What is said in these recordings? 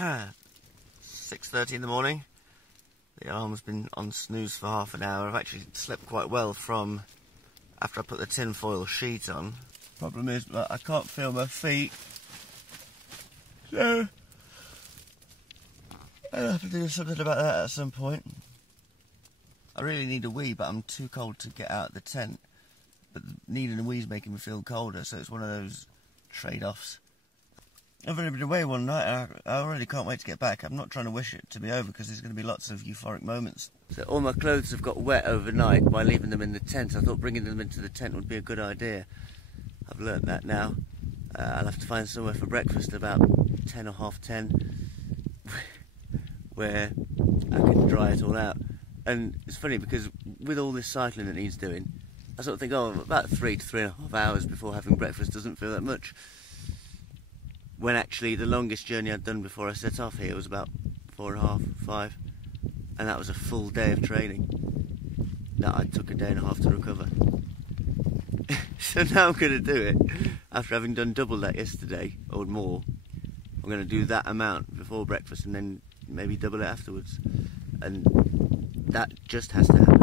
6:30 in the morning. The alarm's been on snooze for half an hour. I've actually slept quite well from after I put the tinfoil sheet on. Problem is that I can't feel my feet, so I'll have to do something about that at some point. I really need a wee, but I'm too cold to get out of the tent. But needing a wee is making me feel colder, so it's one of those trade-offs. I've only been away one night and I already can't wait to get back. I'm not trying to wish it to be over because there's going to be lots of euphoric moments. So all my clothes have got wet overnight by leaving them in the tent. I thought bringing them into the tent would be a good idea. I've learnt that now. I'll have to find somewhere for breakfast about 10 or half 10 where I can dry it all out. And it's funny because with all this cycling that needs doing, I sort of think, oh, about 3 to 3.5 hours before having breakfast doesn't feel that much. When actually the longest journey I'd done before I set off here was about 4.5, 5, and that was a full day of training that I took a day and a half to recover. So now I'm going to do it after having done double that yesterday or more. I'm going to do that amount before breakfast and then maybe double it afterwards, and that just has to happen.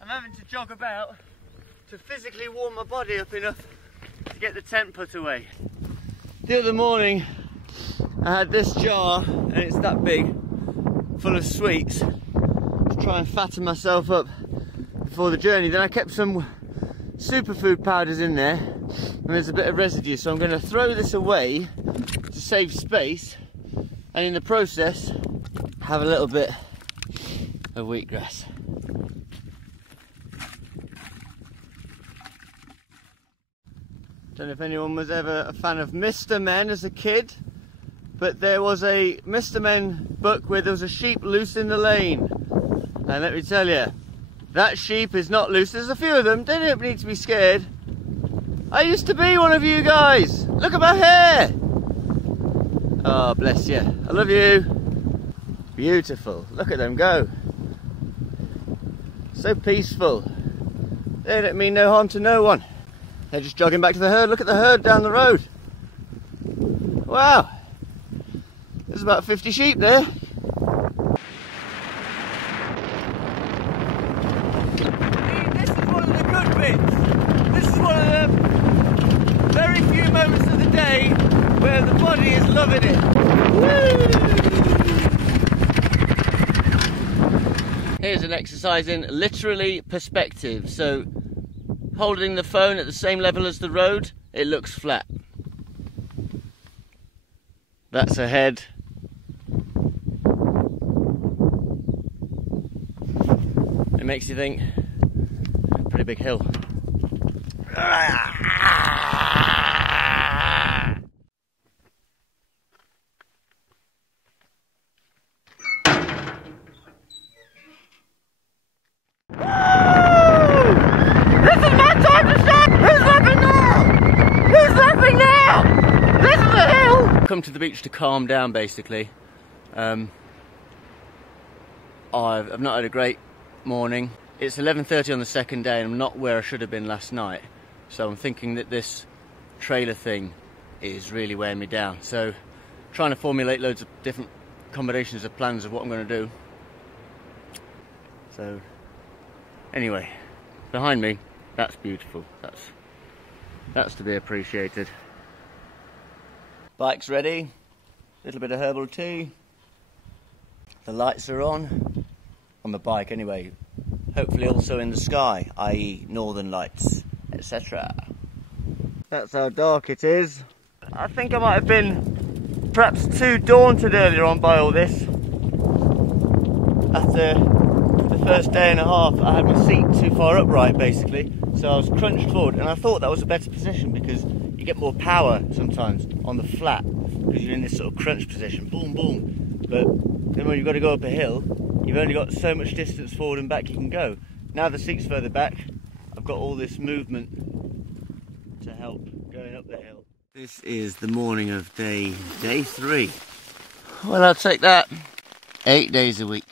I'm having to jog about to physically warm my body up enough to get the tent put away. The other morning I had this jar, and it's that big, full of sweets to try and fatten myself up before the journey. Then I kept some superfood powders in there and there's a bit of residue, so I'm going to throw this away to save space and in the process have a little bit of wheatgrass. Don't know if anyone was ever a fan of Mr. Men as a kid, but there was a Mr. Men book where there was a sheep loose in the lane. And let me tell you, that sheep is not loose. There's a few of them, they don't need to be scared. I used to be one of you guys. Look at my hair. Oh, bless you. I love you. Beautiful. Look at them go. So peaceful. They don't mean no harm to no one. They're just jogging back to the herd. Look at the herd down the road. Wow. There's about 50 sheep there. This is one of the good bits. This is one of the very few moments of the day where the body is loving it. Woo! Here's an exercise in literally perspective. So holding the phone at the same level as the road, it looks flat. That's ahead. It makes you think, pretty big hill. Come to the beach to calm down, basically. I've not had a great morning. It's 11:30 on the second day and I'm not where I should have been last night, so I'm thinking that this trailer thing is really weighing me down. So trying to formulate loads of different combinations of plans of what I'm going to do. So anyway, behind me, that's beautiful. That's to be appreciated. Bike's ready, a little bit of herbal tea. The lights are on the bike anyway. Hopefully also in the sky, i.e. northern lights, etc. That's how dark it is. I think I might have been perhaps too daunted earlier on by all this. After the first day and a half, I had my seat too far upright basically, so I was crunched forward, and I thought that was a better position because you get more power sometimes on the flat because you're in this sort of crunch position, boom, boom. But then when you've got to go up a hill, you've only got so much distance forward and back you can go. Now the seat's further back, I've got all this movement to help going up the hill. This is the morning of day 3. Well, I'll take that. 8 days a week.